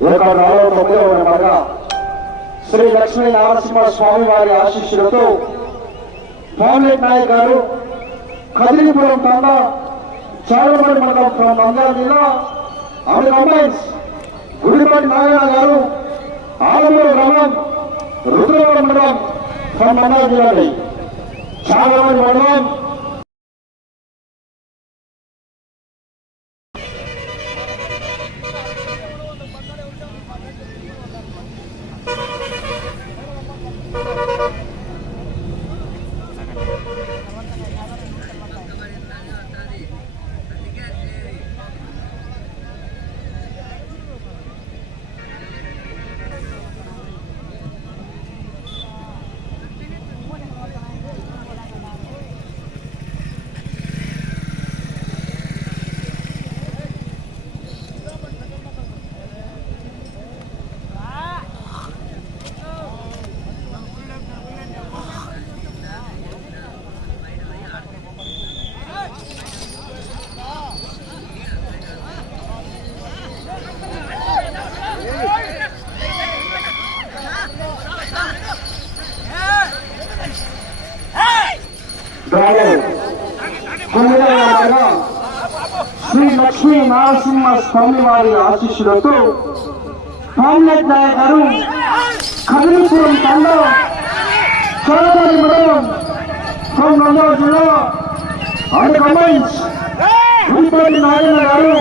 ఈ యొక్క నలభై తొమ్మిదవ నెంబర్గా శ్రీ లక్ష్మీ నరసింహ స్వామి వారి ఆశీస్సులతో పాండెట్ నాయక్ గారు కదిలిపురం తండ చాలమడి మండలం ఫ్రమ్ నంద్యాల జిల్లా ఆమె కంబైన్స్ గుడిపాటి నారాయణ గారు ఆలమూరు గ్రామం రుద్రవరం మండలం ఫ్రమ్ నంద్యాల జిల్లా చాలమడి మండలం డ్రాలో తొమ్మిదవ నెంబర్గా శ్రీ లక్ష్మీ నరసింహ స్వామి వారి ఆశీస్సులతో పామ్లెట్ నాయక్ గారు కదిలిపురం తండ చోళపల్లి మండలం ఫ్రమ్ నంద్యాల జిల్లా అండ్ కంబైన్స్ గుడిపల్లి నారాయణ గారు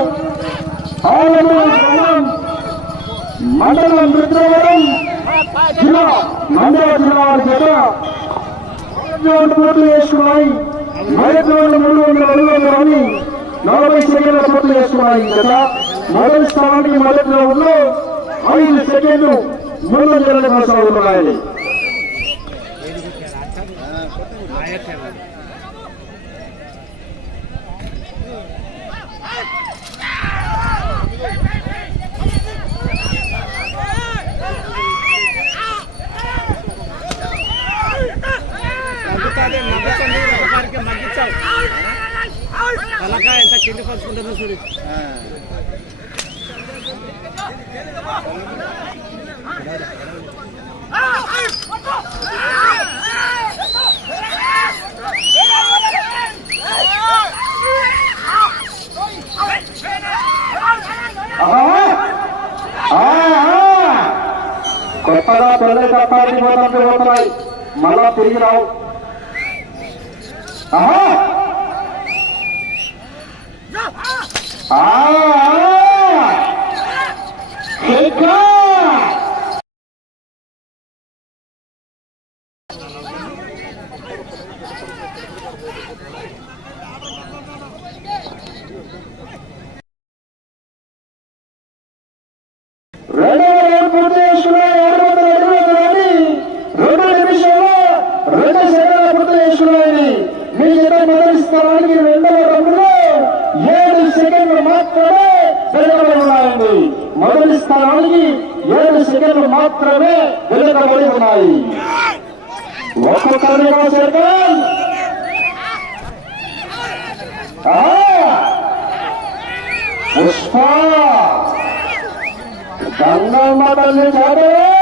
ఆలమూరు గ్రామం మండలం రుద్రవరం జిల్లా నంద్యాల జిల్లా వారి చేత పోటీ పూర్తి చేసుకున్నాయి. మొదటి మూడు వందల అడుగుల అని నలభై సెకండ్ల పూర్తి చేసుకున్నాయి గత మొదటి స్థానానికి మొదటి గ్రౌండ్లో ఐదు సెకండ్లు ముందు జరగడం కొనసాగుతున్నాయి తలకాయ ఎంత కింద పంచుకుంటుందో చూడు. కొత్తగా పెళ్ళి కట్టాలి పోతానికి పోతున్నాయి మళ్ళా తిరిగి రావు. ఆహా! Ah, ah! آ او స్థానానికి ఏడు సెకండ్లు మాత్రమే వెనుకబడి ఉన్నాయి. ఒక్కొక్కరిని సెకండ్. పుష్ప! గంగమ్మ తల్లి జాతర!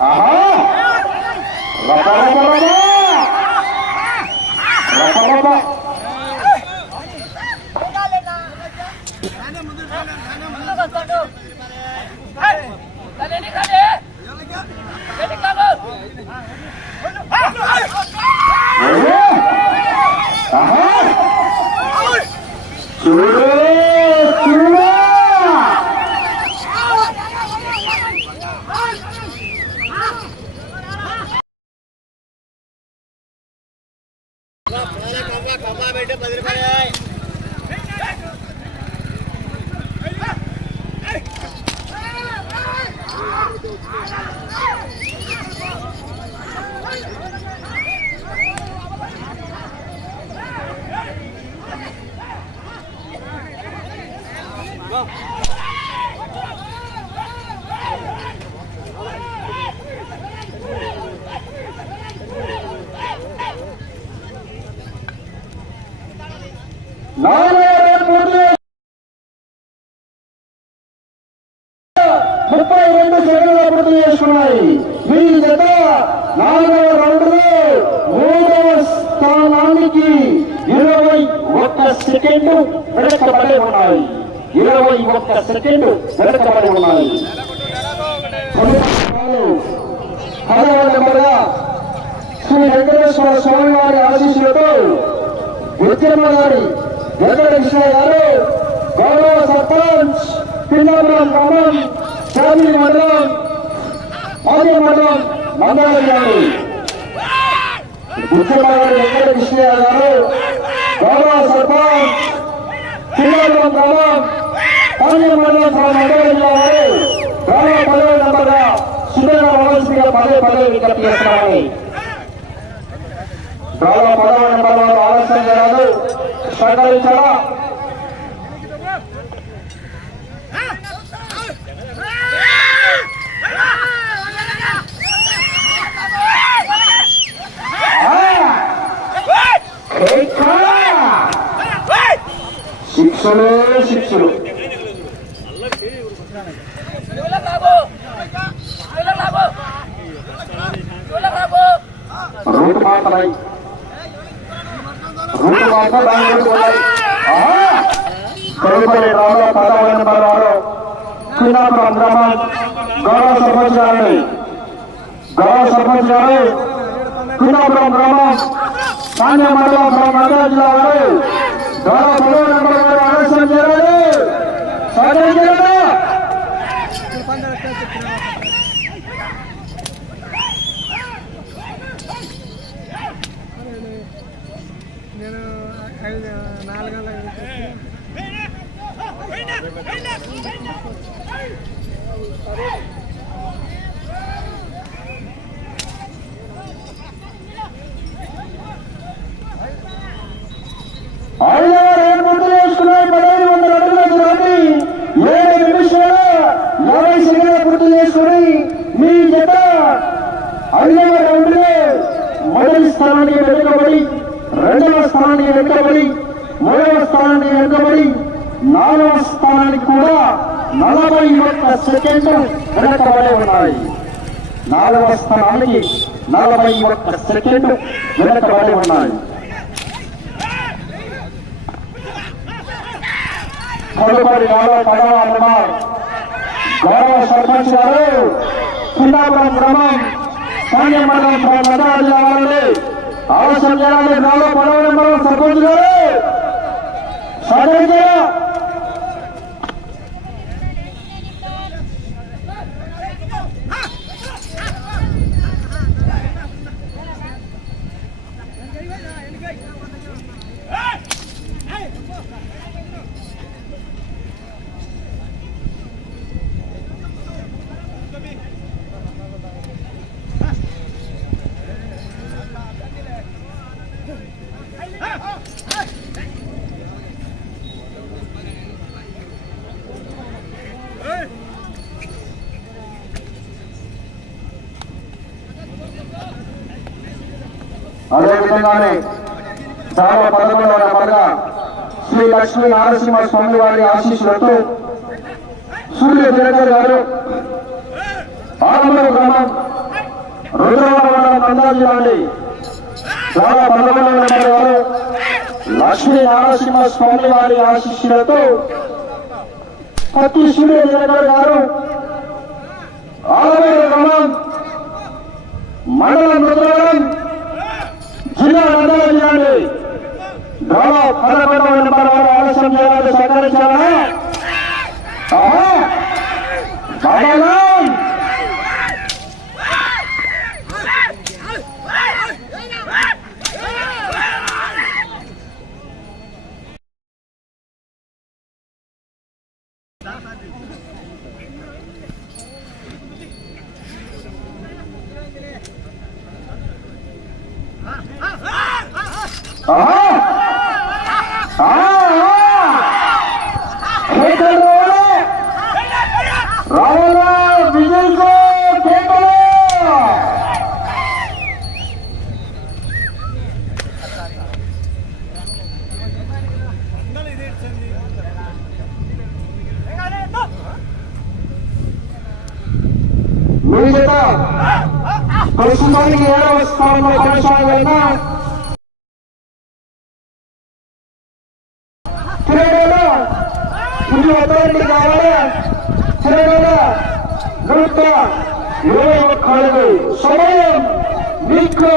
ఆహా! రప రప రప ఇరవై ఒక్క సెకండ్ వెనకబడి ఉన్నాయి. పదవ నెంబర్గా శ్రీ వెంకటేశ్వర స్వామి వారి ఆశీస్సులతో ఉద్యమ గారి వెంకటకృష్ణ గారు గౌరవ సర్పంచ్ పిల్లాపురం గ్రామం స్వామి మండలం ఆది మండలం మండలం గారు. ఉద్యమ గారి వెంకటకృష్ణ గారు గౌరవ సర్పంచ్ పిల్లాపురం గ్రామం పదే పదే విజ్ఞప్తి చేస్తున్నామని గ్రామ పదవ నెంబర్ వారు ఆలస్యం చేయరాదు సహకరించాలా శిక్షలే శిక్షలు రూట్ మాటలై రూట్ మాట బెంగళూరు పోయాయి పదవ నెంబర్ వారు కిన్నాపురం గ్రామం గౌరవ సర్పంచ్ గారిని. గౌరవ సర్పంచ్ గారు గ్రామం సాన్య మండలం జిల్లా వారు. గౌరవ నెంబర్ వారు ఆలస్యం చేయాలి సహాయం చేయాలి నేను ఐదు నాలుగు గంటలకు ఐదవ రెండు గుర్తులు వేసుకున్నాయి పదహైదు వందల అడుగుల దూరాన్ని ఏడు నిమిషాల యాభై సెకండ్ల పూర్తి చేసుకుని మీ జత ఐదవ రౌండ్లో మొదటి స్థానానికి వెనుకబడి రెండవ స్థానానికి వెనుకబడి మూడవ స్థానానికి వెనుకబడి నాలుగవ స్థానానికి కూడా నలభై ఒక్క సెకండ్లు వెనకబడి ఉన్నాయి. నాలుగవ స్థానానికి నలభై ఒక్క సెకండ్లు వెనకబడి ఉన్నాయి. తదుపరి నాలుగో పదవ నెంబర్. గౌరవ సర్పంచ్ గారు కిందాపురం గ్రామం సాన్య మండలం మండల జిల్లా వారిని ఆలస్యం చేయాలి నాలుగో పదవ నెంబర్ సర్పంచ్ గారు. అదేవిధంగానే చాలా పదకొండవ నెంబర్గా శ్రీ లక్ష్మీ నారసింహ స్వామి వారి ఆశీస్సులతో సూర్య దినకర్ గారు ఆరంభ గ్రామం రుద్రవరం మండలం నంద్యాల చాలా పదకొండవ గారు లక్ష్మీ నారసింహ స్వామి వారి ఆశీస్సులతో పత్తి సూర్య దినకర్ గారు ఆరంభ గ్రామం మండలం రుద్ర జిల్లా నంద్యాల జిల్లా అండి డ్రాలో పదకొండవ నెంబర్ వారు ఆలస్యం చేయాలని సహకరించాలా ఆహా! మీ ప్రస్తుతానికి ఏడవ స్థానంలో కొనసాగిన తిరగడా ఇది అథారిటీ కావాలా. తిరగడా నూట ఇరవై ఒక్క అడుగు సమయం మీకు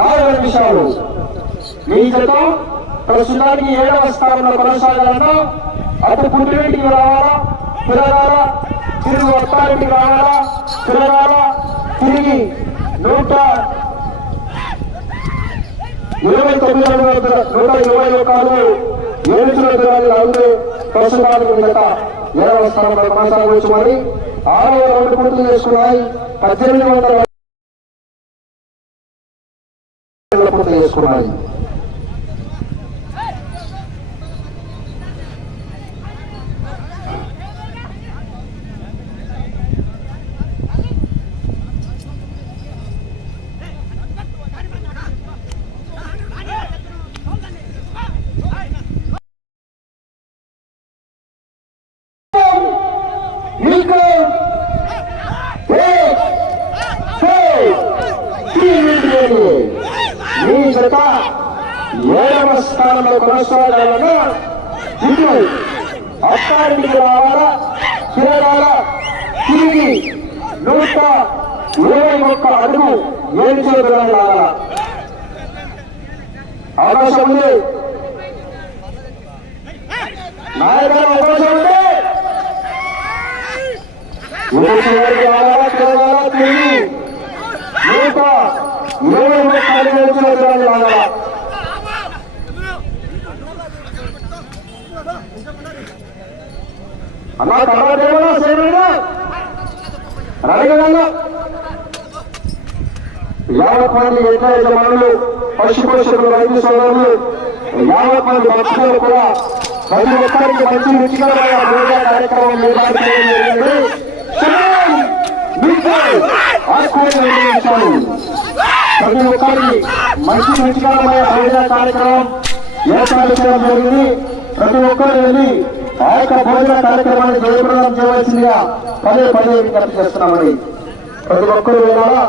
నాలుగు నిమిషాలు. మీ జత ప్రస్తుతానికి ఏడవ స్థానంలో కొనసాగాలన్నా అటు పుట్టినటికి రావాలా? తిరగాల తిరిగి వస్తానికి రావాలా? తిరగాల? తిరిగి నూట ఇరవై తొమ్మిది అడుగుల దూరం, నూట ఇరవై ఒక్క అడుగు ఏడుచుల దూరాన్ని లాగితే ప్రస్తుతానికి జత ఏడవ స్థానంలో కొనసాగవచ్చు ఆరవ రౌండ్ పూర్తి చేసుకున్నాయి. పద్దెనిమిది వందల పూర్తి చేసుకున్నాయి మీకు ఏ, ఏ, తీయండి. మీ జత ఏడవ స్థానంలో కొనసాగాలన్నా ఇటు అత్తారింటికి రావాలా? తిరగాల? తిరిగి నూట ఇరవై ఒక్క అడుగు ఏడు చేతులు లాగాల? అవకాశం ఉంది. నాయకులు అవకాశం ఉంది. నూట ఇరవై రావాలా? తిరగాల? తిరిగి నూట ఇరవై ఒక్క అడుగు ఏడు చేతులు లాగాల? అన్నా తర్వాత ఏమన్నా సేవైనా రడగలన్నా యావత్ మంది ఎట్ల యజమానులు పశు పోషకులు రైతు సోదరులు యావత్ మంది భక్తులు కూడా ప్రతి ఒక్కరికి మంచి రుచికరమైన భోజన కార్యక్రమం ఏర్పాటు చేయడం జరిగింది. ప్రతి ఒక్కరికి మంచి రుచికరమైన భోజన కార్యక్రమం ఏర్పాటు చేయడం జరిగింది. ప్రతి ఒక్కరు వెళ్ళి ఆ యొక్క భోజన కార్యక్రమాన్ని జయప్రదం చేయవలసిందిగా పదే పదే విజ్ఞప్తి చేస్తున్నామని ప్రతి ఒక్కరు వెళ్ళాలా?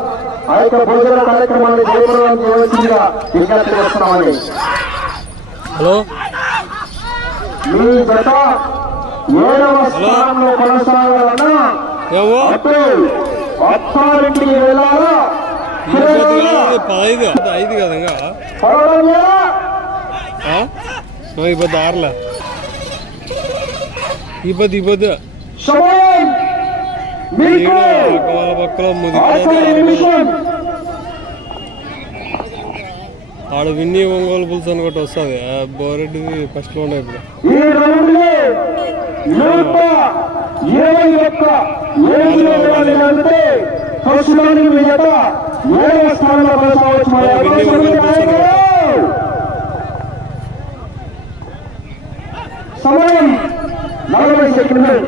ఆ యొక్క భోజన కార్యక్రమాన్ని జయప్రదం చేయవలసిందిగా విజ్ఞప్తి చేస్తున్నామని హలో? మీ జత ఏడవ స్థానంలో కొనసాగాలన్నా అత్తారింటికి వెళ్ళాలా? ఇబ్బంది కాదు ఐదు కదా ఆరలా ఇబ్బంది ఇబ్బంది సమయం మీకు ఏడు వాళ్ళ పక్కల ఆడ విన్ని ఒంగోలు పులుసు అని ఒకటి వస్తుంది బోరెడ్డిది ఫస్ట్ ఉండే ఇప్పుడు నూట ఇరవై ఒక్క ఏడు నిమిషాలు నడిపితే ప్రస్తుతానికి మీ జత ఏడవ స్థానంలో కొనసాగవచ్చు మరి అవకాశం ఉంది నాయకులు. సమయం నలభై